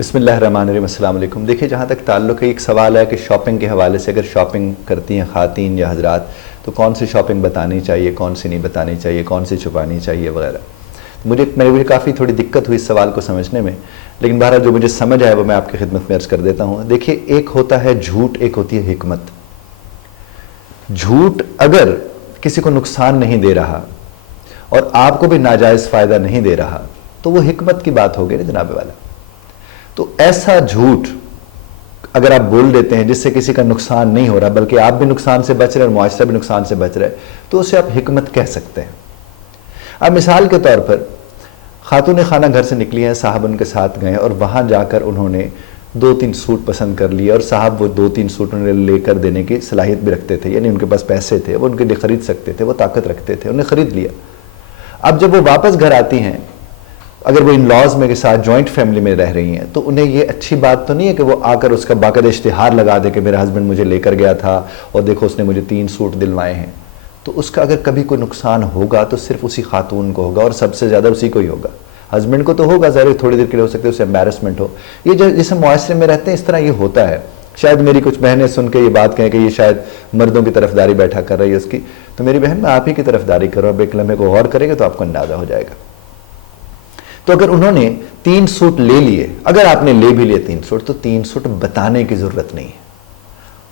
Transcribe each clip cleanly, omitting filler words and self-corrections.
بسم اللہ الرحمن الرحیم، السلام علیکم۔ دیکھیے، جہاں تک تعلق ہے، ایک سوال ہے کہ شاپنگ کے حوالے سے اگر شاپنگ کرتی ہیں خواتین یا حضرات تو کون سی شاپنگ بتانی چاہیے، کون سی نہیں بتانی چاہیے، کون سی چھپانی چاہیے وغیرہ۔ مجھے کافی تھوڑی دقت ہوئی اس سوال کو سمجھنے میں، لیکن بہرحال جو مجھے سمجھ آیا وہ میں آپ کی خدمت میں عرض کر دیتا ہوں۔ دیکھیے، ایک ہوتا ہے جھوٹ، ایک ہوتی ہے حکمت۔ جھوٹ اگر کسی کو نقصان نہیں دے رہا اور آپ کو بھی ناجائز فائدہ نہیں دے رہا تو وہ حکمت کی بات ہوگی نا جناب والا۔ تو ایسا جھوٹ اگر آپ بول دیتے ہیں جس سے کسی کا نقصان نہیں ہو رہا بلکہ آپ بھی نقصان سے بچ رہے اور معاشرہ بھی نقصان سے بچ رہے، تو اسے آپ حکمت کہہ سکتے ہیں۔ اب مثال کے طور پر خاتون خانہ گھر سے نکلی ہیں، صاحب ان کے ساتھ گئے اور وہاں جا کر انہوں نے 2-3 سوٹ پسند کر لیے، اور صاحب وہ 2-3 سوٹ انہیں لے کر دینے کی صلاحیت بھی رکھتے تھے، یعنی ان کے پاس پیسے تھے، وہ ان کے لیے خرید سکتے تھے، وہ طاقت رکھتے تھے، انہیں خرید لیا۔ اب جب وہ واپس گھر آتی ہیں، اگر وہ ان لاز میں کے ساتھ جوائنٹ فیملی میں رہ رہی ہیں، تو انہیں یہ اچھی بات تو نہیں ہے کہ وہ آ کر اس کا باقاعدہ اشتہار لگا دے کہ میرا ہسبینڈ مجھے لے کر گیا تھا اور دیکھو اس نے مجھے 3 سوٹ دلوائے ہیں۔ تو اس کا اگر کبھی کوئی نقصان ہوگا تو صرف اسی خاتون کو ہوگا، اور سب سے زیادہ اسی کو ہی ہوگا۔ ہسبینڈ کو تو ہوگا، ظاہر تھوڑی دیر کے لیے ہو سکتے اسے امبیرسمنٹ ہو۔ یہ جیسے معاشرے میں رہتے ہیں اس طرح یہ ہوتا ہے۔ شاید میری کچھ بہنیں سن کے یہ بات کہیں کہ یہ شاید مردوں کی طرفداری بیٹھا کر رہی ہے اس کی، تو میری بہن میں آپ ہی کی طرفداری کروں، اب ایک لمحے کو غور کریں گے تو آپ کو اندازہ ہو جائے گا۔ تو اگر انہوں نے 3 سوٹ لے لیے، اگر آپ نے لے بھی لیے 3 سوٹ، تو 3 سوٹ بتانے کی ضرورت نہیں ہے۔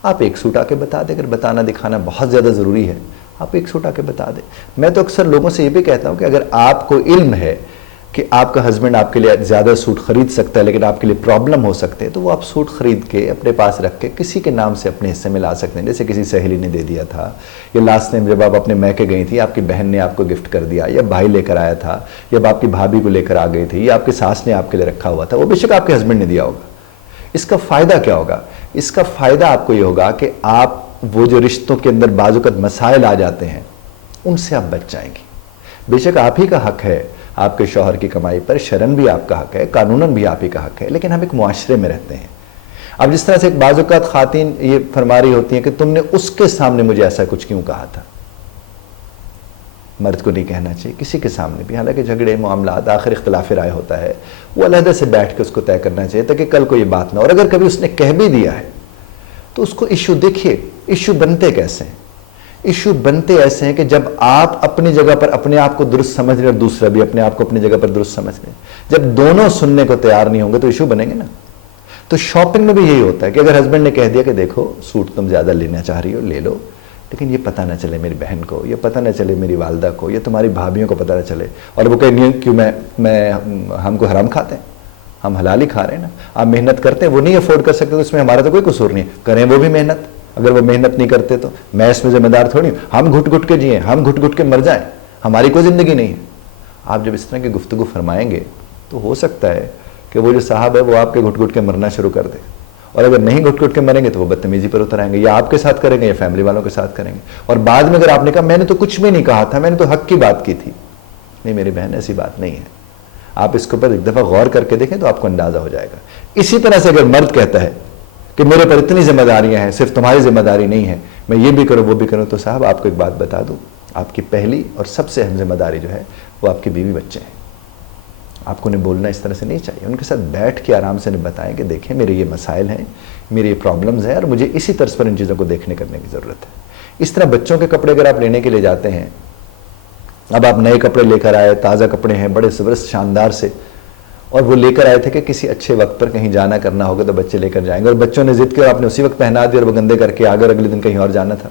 آپ 1 سوٹ آ کے بتا دیں، اگر بتانا دکھانا بہت زیادہ ضروری ہے آپ 1 سوٹ آ کے بتا دیں۔ میں تو اکثر لوگوں سے یہ بھی کہتا ہوں کہ اگر آپ کو علم ہے کہ آپ کا ہسبینڈ آپ کے لیے زیادہ سوٹ خرید سکتا ہے لیکن آپ کے لیے پرابلم ہو سکتے ہیں، تو وہ آپ سوٹ خرید کے اپنے پاس رکھ کے کسی کے نام سے اپنے حصے میں لا سکتے ہیں، جیسے کسی سہیلی نے دے دیا تھا، یا لاسٹ ٹائم جب آپ اپنے میکے گئی تھی آپ کی بہن نے آپ کو گفٹ کر دیا، یا بھائی لے کر آیا تھا، یا آپ کی بھابھی کو لے کر آ گئی تھی، یا آپ کی ساس نے آپ کے لیے رکھا ہوا تھا، وہ بے شک آپ کے ہسبینڈ نے دیا ہوگا۔ اس کا فائدہ کیا ہوگا؟ اس کا فائدہ آپ کو یہ ہوگا کہ آپ وہ جو رشتوں کے اندر بعض اوقات مسائل آ جاتے ہیں ان سے آپ بچ جائیں گے۔ بے شک آپ ہی کا حق ہے آپ کے شوہر کی کمائی پر، شرعاً بھی آپ کا حق ہے، قانوناً بھی آپ ہی کا حق ہے، لیکن ہم ایک معاشرے میں رہتے ہیں۔ اب جس طرح سے بعض اوقات خواتین یہ فرما رہی ہوتی ہیں کہ تم نے اس کے سامنے مجھے ایسا کچھ کیوں کہا تھا۔ مرد کو نہیں کہنا چاہیے کسی کے سامنے بھی، حالانکہ جھگڑے معاملات آخر اختلاف رائے ہوتا ہے، وہ علیحدہ سے بیٹھ کے اس کو طے کرنا چاہیے تاکہ کل کو یہ بات نہ ہو۔ اور اگر کبھی اس نے کہہ بھی دیا ہے تو اس کو ایشو دیکھیے، ایشو بنتے کیسے ہیں؟ ایشو بنتے ایسے ہیں کہ جب آپ اپنی جگہ پر اپنے آپ کو درست سمجھ رہے اور دوسرا بھی اپنے آپ کو اپنی جگہ پر درست سمجھ رہے، جب دونوں سننے کو تیار نہیں ہوں گے تو ایشو بنیں گے نا۔ تو شاپنگ میں بھی یہی ہوتا ہے کہ اگر ہسبینڈ نے کہہ دیا کہ دیکھو سوٹ تم زیادہ لینا چاہ رہی ہو لے لو، لیکن یہ پتہ نہ چلے میری بہن کو، یہ پتہ نہ چلے میری والدہ کو، یہ تمہاری بھابھیوں کو پتہ نہ چلے، اور وہ کہیں نہیں کیوں ہم کو حرام کھاتے ہیں، ہم حلال ہی کھا رہے ہیں نا، آپ محنت کرتے ہیں، وہ نہیں افورڈ کر سکتے تو اس میں ہمارا تو کوئی قصور نہیں ہے، کریں وہ بھی محنت، اگر وہ محنت نہیں کرتے تو میں اس میں ذمہ دار تھوڑی ہوں، ہم گھٹ گھٹ کے جئیں، ہم گھٹ گھٹ کے مر جائیں، ہماری کوئی زندگی نہیں ہے۔ آپ جب اس طرح کی گفتگو فرمائیں گے تو ہو سکتا ہے کہ وہ جو صاحب ہے وہ آپ کے گھٹ گھٹ کے مرنا شروع کر دے، اور اگر نہیں گھٹ گھٹ کے مریں گے تو وہ بدتمیزی پر اتر آئیں گے، یا آپ کے ساتھ کریں گے یا فیملی والوں کے ساتھ کریں گے، اور بعد میں اگر آپ نے کہا میں نے تو کچھ بھی نہیں کہا تھا، میں نے تو حق کی بات کی تھی، نہیں میری بہن ایسی بات نہیں ہے۔ آپ اس کے اوپر ایک دفعہ غور کر کے دیکھیں تو آپ کو اندازہ ہو جائے گا۔ اسی طرح سے اگر مرد کہتا ہے کہ میرے پر اتنی ذمہ داریاں ہیں، صرف تمہاری ذمہ داری نہیں ہے، میں یہ بھی کروں وہ بھی کروں، تو صاحب آپ کو ایک بات بتا دوں، آپ کی پہلی اور سب سے اہم ذمہ داری جو ہے وہ آپ کی بیوی بچے ہیں۔ آپ کو انہیں بولنا اس طرح سے نہیں چاہیے، ان کے ساتھ بیٹھ کے آرام سے انہیں بتائیں کہ دیکھیں میرے یہ مسائل ہیں، میرے یہ پرابلمز ہیں، اور مجھے اسی طرز پر ان چیزوں کو دیکھنے کرنے کی ضرورت ہے۔ اس طرح بچوں کے کپڑے اگر آپ لینے کے لیے جاتے ہیں، اب آپ نئے کپڑے لے کر آئے، تازہ کپڑے ہیں بڑے زبردست شاندار سے، اور وہ لے کر آئے تھے کہ کسی اچھے وقت پر کہیں جانا کرنا ہوگا تو بچے لے کر جائیں گے، اور بچوں نے ضد کیا، آپ نے اسی وقت پہنا دیا اور وہ گندے کر کے اگر اگلے دن کہیں اور جانا تھا،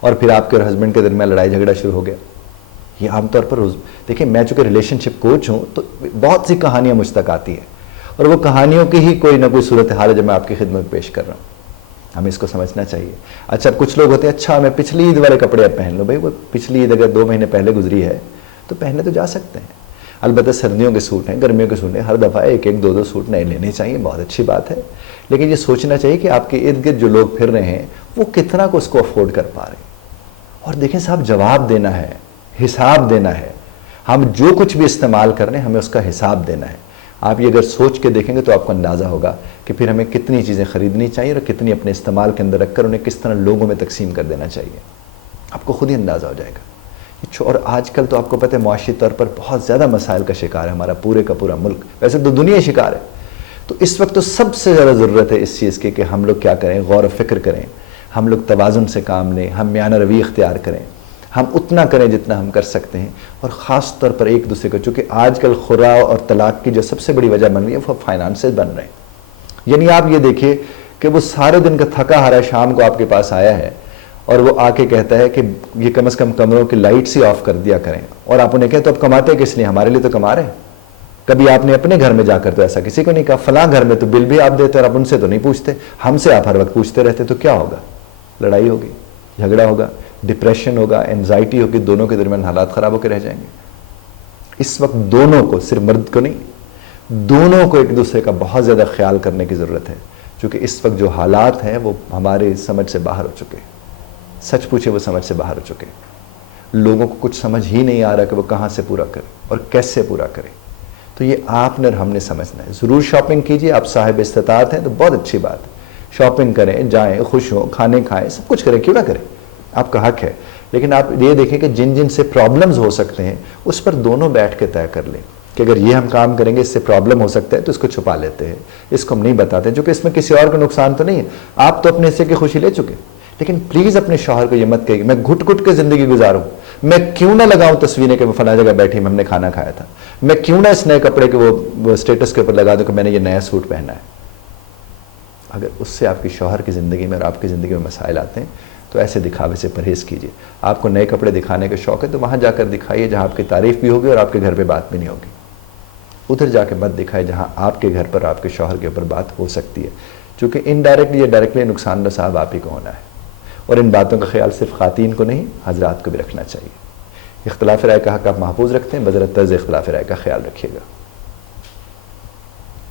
اور پھر آپ کے اور ہسبینڈ کے درمیان لڑائی جھگڑا شروع ہو گیا۔ یہ عام طور پر دیکھیں، میں چونکہ ریلیشن شپ کوچ ہوں تو بہت سی کہانیاں مجھ تک آتی ہیں، اور وہ کہانیوں کی ہی کوئی نہ کوئی صورتحال ہے جو میں آپ کی خدمت پیش کر رہا ہوں، ہمیں اس کو سمجھنا چاہیے۔ اچھا کچھ لوگ ہوتے ہیں اچھا میں پچھلی عید والے کپڑے اب پہن لو، بھائی وہ پچھلی عید اگر 2 مہینے پہلے گزری ہے تو پہننے تو جا سکتے ہیں، البتہ سردیوں کے سوٹ ہیں، گرمیوں کے سوٹ ہیں، ہر دفعہ 1-2 سوٹ نئے لینے چاہیے، بہت اچھی بات ہے، لیکن یہ سوچنا چاہیے کہ آپ کے ارد گرد جو لوگ پھر رہے ہیں وہ کتنا کو اس کو افورڈ کر پا رہے ہیں۔ اور دیکھیں صاحب، جواب دینا ہے، حساب دینا ہے، ہم جو کچھ بھی استعمال کر رہے ہیں ہمیں اس کا حساب دینا ہے۔ آپ یہ اگر سوچ کے دیکھیں گے تو آپ کو اندازہ ہوگا کہ پھر ہمیں کتنی چیزیں خریدنی چاہیے اور کتنی اپنے استعمال کے اندر رکھ کر انہیں کس طرح لوگوں میں تقسیم کر دینا چاہیے، آپ کو خود ہی اندازہ ہو جائے گا۔ اور آج کل تو آپ کو پتہ ہے معاشی طور پر بہت زیادہ مسائل کا شکار ہے ہمارا پورے کا پورا ملک، ویسے تو دنیا شکار ہے، تو اس وقت تو سب سے زیادہ ضرورت ہے اس چیز کی کہ ہم لوگ کیا کریں، غور و فکر کریں، ہم لوگ توازن سے کام لیں، ہم میانہ روی اختیار کریں، ہم اتنا کریں جتنا ہم کر سکتے ہیں، اور خاص طور پر ایک دوسرے کو، چونکہ آج کل خلا اور طلاق کی جو سب سے بڑی وجہ بن رہی ہے وہ فائنانسز بن رہے ہیں۔ یعنی آپ یہ دیکھیں کہ وہ سارے دن کا تھکا ہارا شام کو آپ کے پاس آیا ہے اور وہ آ کے کہتا ہے کہ یہ کم از کم کمروں کی لائٹس ہی آف کر دیا کریں، اور آپ انہیں کہیں تو اب کماتے کس لیے؟ ہمارے لیے تو کما رہے ہیں۔ کبھی آپ نے اپنے گھر میں جا کر تو ایسا کسی کو نہیں کہا فلاں گھر میں تو بل بھی آپ دیتے اور آپ ان سے تو نہیں پوچھتے، ہم سے آپ ہر وقت پوچھتے رہتے، تو کیا ہوگا؟ لڑائی ہوگی، جھگڑا ہوگا، ڈپریشن ہوگا، انزائٹی ہوگی، دونوں کے درمیان حالات خراب ہو کے رہ جائیں گے۔ اس وقت دونوں کو، صرف مرد کو نہیں، دونوں کو ایک دوسرے کا بہت زیادہ خیال کرنے کی ضرورت ہے، کیونکہ اس وقت جو حالات ہیں وہ ہمارے سمجھ سے باہر ہو چکے، سچ پوچھے وہ سمجھ سے باہر ہو چکے۔ لوگوں کو کچھ سمجھ ہی نہیں آ رہا کہ وہ کہاں سے پورا کرے اور کیسے پورا کرے۔ تو یہ آپ نے اور ہم نے سمجھنا ہے۔ ضرور شاپنگ کیجئے، آپ صاحب استطاعت ہیں تو بہت اچھی بات ہے، شاپنگ کریں، جائیں، خوش ہوں، کھانے کھائیں، سب کچھ کریں، کیوں نہ کریں، آپ کا حق ہے۔ لیکن آپ یہ دیکھیں کہ جن جن سے پرابلمز ہو سکتے ہیں اس پر دونوں بیٹھ کے طے کر لیں کہ اگر یہ ہم کام کریں گے اس سے پرابلم ہو سکتا ہے تو اس کو چھپا لیتے ہیں، اس کو ہم نہیں بتاتے، چونکہ اس میں کسی اور کو نقصان تو نہیں ہے، آپ تو اپنے حصے کی خوشی لے چکے۔ لیکن پلیز اپنے شوہر کو یہ مت کہیے کہ میں گھٹ گھٹ کے زندگی گزاروں، میں کیوں نہ لگاؤں تصویریں کہ وہ فلاں جگہ بیٹھی ہم نے کھانا کھایا تھا، میں کیوں نہ اس نئے کپڑے کے وہ اسٹیٹس کے اوپر لگا دوں کہ میں نے یہ نیا سوٹ پہنا ہے۔ اگر اس سے آپ کی شوہر کی زندگی میں اور آپ کی زندگی میں مسائل آتے ہیں تو ایسے دکھاوے سے پرہیز کیجیے۔ آپ کو نئے کپڑے دکھانے کا شوق ہے تو وہاں جا کر دکھائیے جہاں آپ کی تعریف بھی ہوگی اور آپ کے گھر پہ بات بھی نہیں ہوگی۔ ادھر جا کے مت دکھائے جہاں آپ کے گھر پر آپ کے شوہر کے اوپر بات ہو سکتی ہے، چونکہ انڈائریکٹلی یا ڈائریکٹلی نقصان دہ صاحب آپ ہی کو ہونا ہے۔ اور ان باتوں کا خیال صرف خواتین کو نہیں، حضرات کو بھی رکھنا چاہیے۔ اختلاف رائے کا حق آپ محفوظ رکھتے ہیں، بذرت طرز اختلاف رائے کا خیال رکھیے گا۔